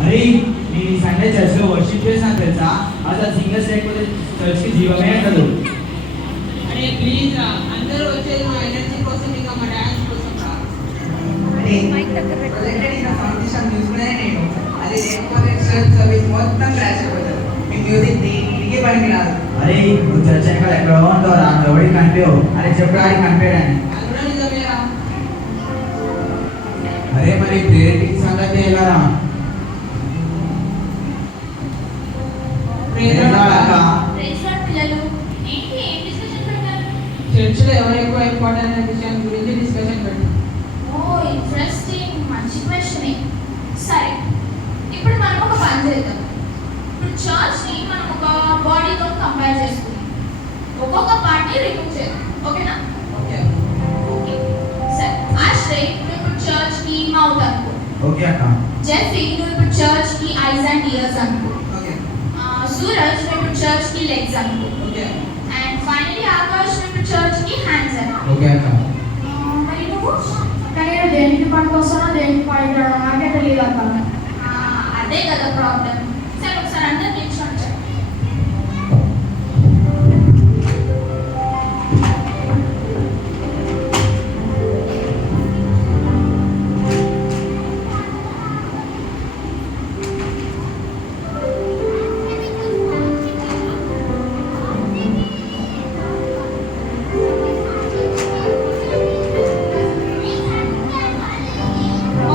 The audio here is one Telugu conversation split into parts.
అరే నేను ఈ సండే చర్చ్లో వర్షిప్ చేసినా తెలుసా? అసలు సింగర్స్ లేకపోతే చర్చ్కి జీవమే ఉండదు. అరే ప్లీజ్ రా, అందరూ వచ్చేది మా ఎనర్జీ కోసం, ఇంకా మా డాన్స్ కోసం రా. అరే ప్రజెంటెడ్ ఇన్ కాంపిటీషన్ చూసుకునే నేను అది లేకపోతే చర్చ్ సర్వీస్ మొత్తం క్రాష్ అయిపోతారు. మీ మ్యూజిక్ దేనికి పనికి రాదు. అరే నువ్వు చర్చ్ ఎక్కడ ఎక్కడో ఉంటావురా, ఎవరికి కనిపించవు. అరే చెప్పడానికి కనిపించడాన్ని. అది కూడా నిజమేరా. అరే మరి ప్రేరేటింగ్ సంగతి ఎలారా? చర్చిలో ఎవరు ఎక్కువ ఇంపార్టెంట్ అనే విషయం గురించి డిస్కషన్ పెట్టాం. ఓ ఇంట్రెస్టింగ్, మంచి క్వశ్చనే. సరే, ఇప్పుడు మనం ఒక పని చేద్దాం. ఇప్పుడు చర్చ్ని మనం ఒక బాడీతో కంపేర్ చేసుకుందాం. ఒక్కొక్క పార్టీ రిమూవ్ చేద్దాం, ఓకేనా? ఓకే ఓకే సరే. ఆశ్రయ్, నువ్వు ఇప్పుడు చర్చ్కి మౌత్ అనుకో. ఓకే అక్క. జెఫ్రీ, నువ్వు ఇప్పుడు చర్చ్కి ఐస్ అండ్ ఇయర్స్ అనుకో. ఓకే సూరజ్, నువ్వు ఇప్పుడు చర్చ్కి లెగ్స్ అనుకో. ఓకే అండ్ ఫైనలీ ఆకాష్, నువ్వు ఇప్పుడు చర్చ్కి హ్యాండ్స్ అనుకో. ఓకే అక్క. మరి నువ్వు? కానీ దేనికి పనికొస్తానో దేనికి పనికిరాడో నాకే తెలియదు అక్క. అదే కదా ప్రాబ్లం. సరే ఒకసారి అందరు నిల్చోండి.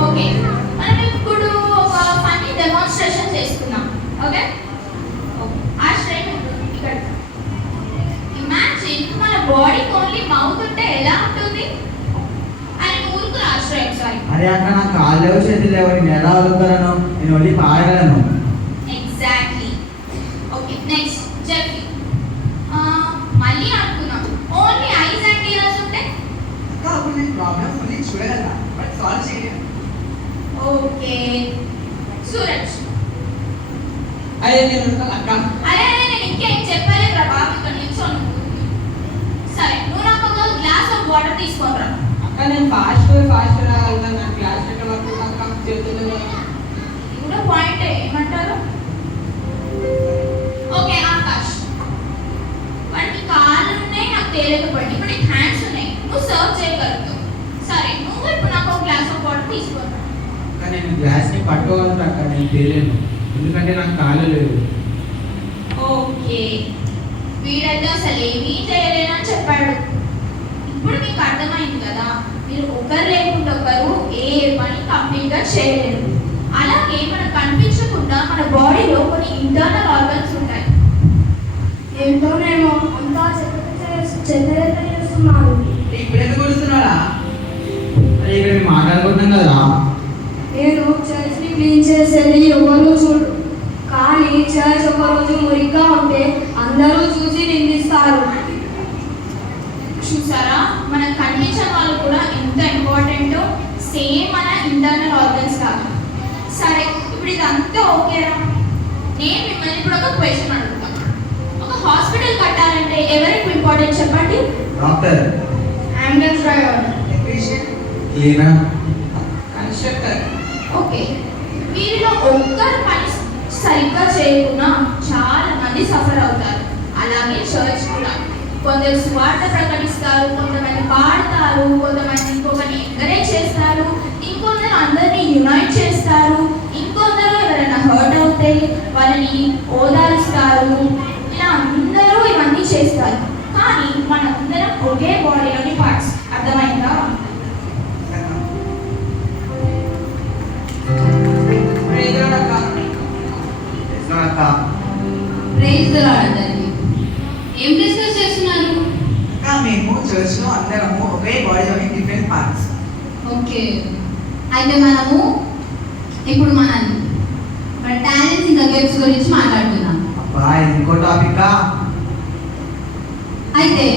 ఓకే, మనం ఇప్పుడు ఒక ఫన్నీ డెమాన్స్ట్రేషన్ చేసుకుందాం. ఓకే ఆశ్రయ్, ఇక్కడ ఇమాజిన్ మన బాడీకి ఓన్లీ మౌత్ ఉంటే ఎలా ఉంటుంది అని ఊరుకురా ఆశ్రయ్ ఒకసారి. అరే అక్క నా కాళ్ళు లేవు, చేతులు లేవు, నేను ఎలా వదులుతాను? నేను వెళ్ళి పాడగలను. ఎగ్జాక్ట్లీ. Okay next Jeffrey. మళ్ళీ అనుకున్నాం ఓన్లీ ఐస్ అండ్ ఇయర్స్ ఉంటే. అక్క అప్పుడు నేను ప్రాబ్లం ఉంది చూడగలరా, బట్ సాల్వ్ చేయలేను. ఓకే సూరజ్. అదే నేను ఉంటాను అక్క. అరే నేను ఇంకేం చెప్పలేదు రా బాబు, ఇక్కడ నిల్చోను. సరే, నువ్వు నాకు ఒక గ్లాస్ ఆఫ్ వాటర్ తీసుకోరా. అక్క నేను ఫాస్ట్ రాగలుగుతాను, నా క్లాస్ ఎక్కడ వరకు అక్క చెప్తుంది కదా. ఇది కూడా పాయింట్ ఏమంటారు? ఓకే ఆకాష్, వాడికి కాళ్ళు ఉన్నాయి, నాకు తేలికపడి. ఇప్పుడు నీకు హ్యాండ్స్ ఉన్నాయి, నువ్వు సర్వ్ చేయగలుగుతావు. సరే, నువ్వు ఇప్పుడు నాకు ఒక గ్లాస్ ఆఫ్ వాటర్ తీసుకోరా. అక్క నేను గ్లాస్ని పట్టుకోగలను అక్క, నేను తెలియను ఎందుకంటే నాకు కాళ్ళు లేవు. ఓకే, వీడైతే అసలు ఏమీ చేయలేనని చెప్పాడు. ఇప్పుడు మీకు అర్థమైంది కదా, మీరు ఒకరు లేకుండా ఒకరు ఏ పని కంప్లీట్గా చేయలేరు. అలాగే మనకు కనిపించకుండా మన బాడీలో కొన్ని ఇంటర్నల్ ఆర్గన్స్ ఉంటాయి. ఏంటోనేమో అంతా చెత్త చేస్తున్నారు. ఇప్పుడు ఎందుకు కొడుతున్నారా? అరే ఇక్కడ మేము మాట్లాడుకుంటున్నాం కదా. నేను చర్చ్ని క్లీన్ చేసేది ఎవరు చూడు, కానీ చర్చ్ ఒకరోజు మురిగ్గా ఉంటే అందరూ చూసి నిందిస్తారు. చూసారా, మనకు కనిపించిన వాళ్ళు కూడా ఎంత ఇంపార్టెంటో, సేమ్ మన ఇంటర్నల్ ఆర్గన్స్ కాదు. సరే, ఇప్పుడు ఇదంతా ఓకేరా. నేను మిమ్మల్ని ఇప్పుడు ఒక క్వశ్చన్ అడుగుతాను. ఒక హాస్పిటల్ కట్టాలంటే ఎవరికి ఇంపార్టెంట్ చెప్పండి? Doctor, ambulance driver, electrician, cleaner, constructor. Okay, వీరిలో ఒక్కరు పని సరిగ్గా చేయకుండా చాలా మంది సఫర్ అవుతారు. అలాగే చర్చ్ కూడా కొందరు స్వార్థ ప్రకటిస్తారు, కొంతమంది పాడతారు, కొంతమంది ఇంకొకరిని ఎంకరేజ్ చేస్తారు, ఇంకొందరు అందరినీ యునైట్ చేస్తారు, ఇంకొందరు ఎవరైనా హర్ట్ అవుతే వాళ్ళని ఓదారుస్తారు. ఇలా అందరూ ఇవన్నీ చేస్తారు. కానీ మనందరం ఒకే బాడీలోని పార్ట్స్. అర్థమైందా? అక్క. ప్రైజ్ ది లార్డ్ అందరికీ. ఏం డిస్కస్ చేస్తున్నారు? అక్క మేము చర్చ్లో అందరము ఒకే బాడీలోని డిఫరెంట్ పార్ట్స్. ఓకే, అయితే మనము ఇప్పుడు మన టాలెంట్స్ ఇంకా గిఫ్ట్స్ గురించి మాట్లాడుకుందాం. అబ్బా ఇంకో టాపిక్. అయితే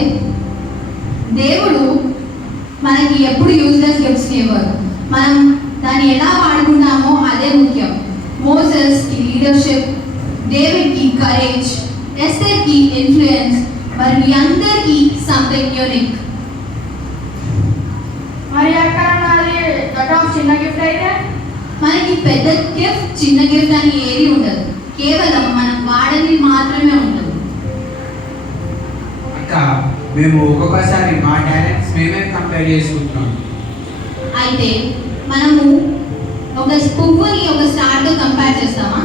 దేవుడు మనకి ఎప్పుడు యూజ్లెస్ గిఫ్ట్స్ ఇవ్వరు, మనం దాన్ని ఎలా వాడుకుంటామో అదే ముఖ్యం. మోసెస్కి లీడర్షిప్, డేవిడ్కి కరేజ్, ఎస్తర్కి ఇన్ఫ్లుయెన్స్, మరి మీ అందరికీ సంథింగ్ యూనిక్. మరి అక్కడ నాది కట్ ఆఫ్ చిన్న గిఫ్ట్ అయితే మనకి పెద్ద గిఫ్ట్ చిన్న గిఫ్ట్ అని ఏది ఉండదు, కేవలం మనం వాడని మాత్రమే ఉంటుంది. అక్క, మేము ఒక్కొక్కసారి మా టాలెంట్స్ మేమే కంపేర్ చేసుకుంటున్నాం. అయితే మనము ఒక పువ్వుని ఒక స్టార్తో కంపేర్ చేస్తామా?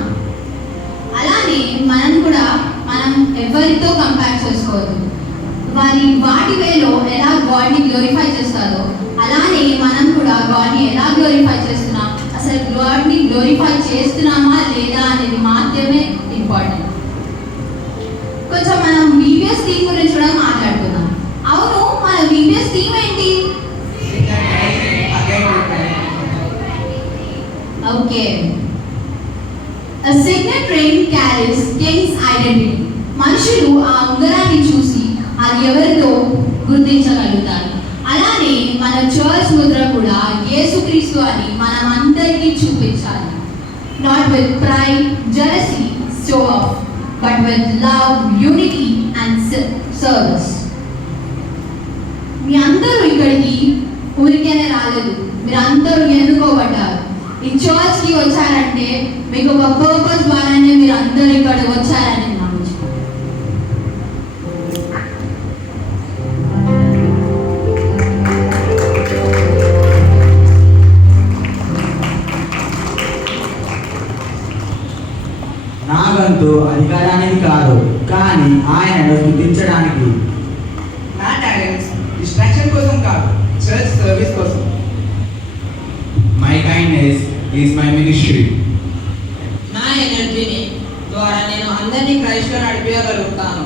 అలానే మనం కూడా ఎవరితో కంపేర్ చేసుకోవద్దు. వాటి వేలో ఎలా గాడ్ని గ్లోరిఫై చేస్తారో అలానే మనం కూడా గాడ్ని ఎలా గ్లోరిఫై చేస్తున్నాం, అసలు గాడ్ని గ్లోరిఫై చేస్తున్నామా లేదా అనేది మాత్రమే ఇంపార్టెంట్. కొంచెం మనం VBS టీమ్ గురించి కూడా మాట్లాడుకుందాం. అవును, మన VBS టీమ్ ఏంటి? Okay, a signet ring carries king's identity. మనుషులు ఆ ఉంగరాన్ని చూసి అది ఎవరితో గుర్తించగలుగుతారు. అలానే మన చర్చ్ ముద్ర కూడా యేసుక్రీస్తు అని మనం అందరికీ చూపించాలి. Not with pride, jealousy, show off, but with love, unity and service. మీ అందరూ ఇక్కడికి ఊరికేనే రాలేదు, మీరు అందరూ ఎన్నుకోబడ్డారు. ఈ చర్చ్కి వచ్చారంటే మీకు ఒక పర్పస్ ద్వారానే మీరు అందరూ ఇక్కడ వచ్చారని నమ్ముతాను. నాకంటూ అధికారానికి కాదు, కానీ ఆయనను స్తుతించడానికి. నా టాలెంట్స్ డిస్ట్రాక్షన్ కోసం కాదు, చర్చ్ సర్వీస్ కోసం. My kindness is my ministry. నా ఎనర్జీని ద్వారా నేను అందరినీ క్రైస్ట్లో నడిపించగలుగుతాను.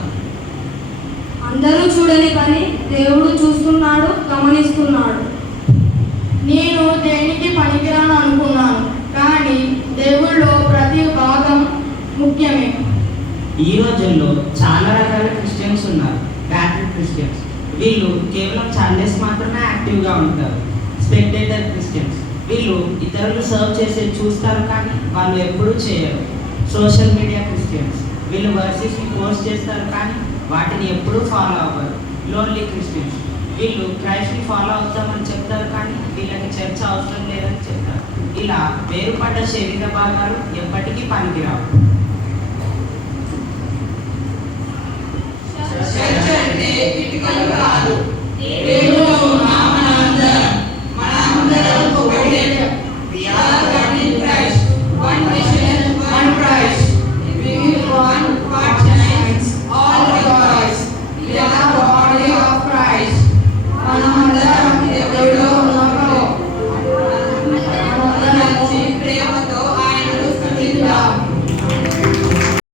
అందరూ చూడని పని దేవుడు చూస్తున్నాడు, గమనిస్తున్నాడు. నేను దేనికి పనికిరాను అనుకున్నాను, కానీ దేవుళ్ళో ప్రతి భాగం ముఖ్యమే. ఈ రోజుల్లో చాలా రకాల క్రిస్టియన్స్ ఉన్నారు. బ్యాటిల్ క్రిస్టియన్స్, వీళ్ళు కేవలం సండేస్ మాత్రమే యాక్టివ్గా ఉంటారు. స్పెక్టేటర్ క్రిస్టియన్స్, వీళ్ళు ఇతరులు సర్వ్ చేసే చూస్తారు కానీ వాళ్ళు ఎప్పుడూ చేయరు. సోషల్ మీడియా క్రిస్టియన్స్, వీళ్ళు వర్సెస్ని పోస్ట్ చేస్తారు కానీ వాటిని ఎప్పుడూ ఫాలో అవ్వరు. లోన్లీ క్రిస్టియన్స్, వీళ్ళు క్రైస్ట్ని ఫాలో అవుతామని చెప్తారు కానీ వీళ్ళకి చర్చ అవసరం లేదని చెప్తారు. ఇలా వేరుపడ్డ శరీర భాగాలు ఎప్పటికీ పనికిరావు. చర్చ్ అంటే ఇటుకలు కాదు, దేవుడు